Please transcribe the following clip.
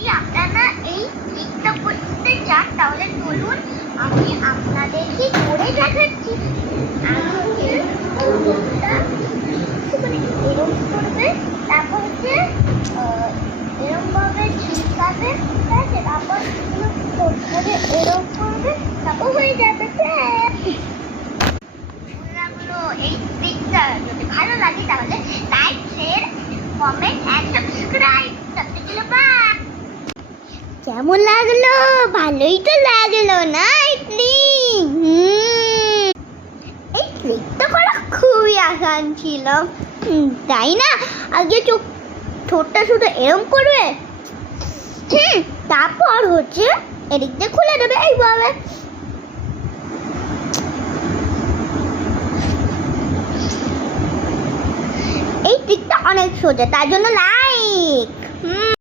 যদি আপনারা এই ট্রিকটা করতে চান তাহলে চলুন আমি আপনাদেরকে করে দেখাচ্ছি। এরকম করবে, তারপর হচ্ছে এরকম ভাবে ছিটকাবে, ঠিক আছে? তারপর এরকম করবে, তারপর হয়ে যাবে। এই ট্রিকটা যদি ভালো লাগে তাহলে like, share, comment and subscribe করতে চলো। বাই। কেমন লাগলো? ভালোই তো লাগলো না এই ট্রিকটা করা খুবই আসান ছিল, তাই না? আগে ঠোঁটটা শুধু এরম করবে, তারপর হচ্ছে এদিক দিয়ে খুলে দেবে এইভাবে। এই ট্রিকটা অনেক সোজা, তার জন্য লাইক।